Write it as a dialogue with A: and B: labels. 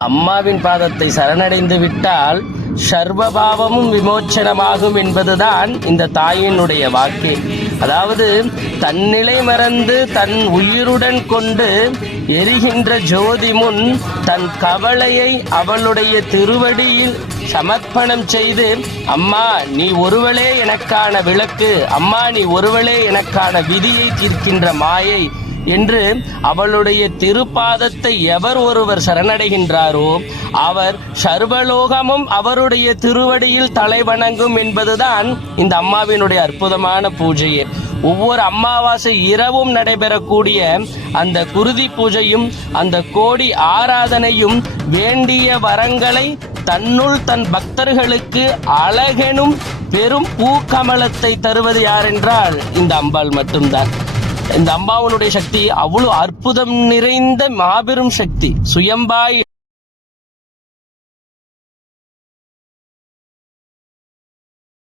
A: அம்மாவின் பாதத்தை சரணடைந்து விட்டால் சர்வபாவமும் விமோச்சனமாகும் என்பதுதான் இந்த தாயினுடைய வாக்கு. அதாவது தன்னிலை மறந்து தன் உயிருடன் கொண்டு எரிகின்ற ஜோதி முன் தன் கவலையை அவளுடைய திருவடியில் சமர்ப்பணம் செய்து அம்மா நீ ஒருவளே எனக்கான விளக்கு அம்மா நீ ஒருவளே எனக்கான விதியை தீர்க்கின்ற மாயை என்று அவளுடைய திருப்பாதத்தை எவர் ஒருவர் சரணடைகின்றாரோ அவர் சர்வலோகமும் அவருடைய திருவடியில் தலை வணங்கும் என்பதுதான் இந்த அம்மாவினுடைய அற்புதமான பூஜையே. ஒவ்வொரு அமாவாசை இரவும் நடைபெறக்கூடிய அந்த குருதி பூஜையும் அந்த கோடி ஆராதனையும் வேண்டிய வரங்களை தன்னுள் தன் பக்தர்களுக்கு அழகெனும் பெரும் பூக்கமலத்தை தருவது யாரென்றால் இந்த அம்பாள் மட்டும்தான். இந்த அம்பாவனுடைய சக்தி அவ்வளவு அற்புதம் நிறைந்த மாபெரும் சக்தி. சுயம்பாய்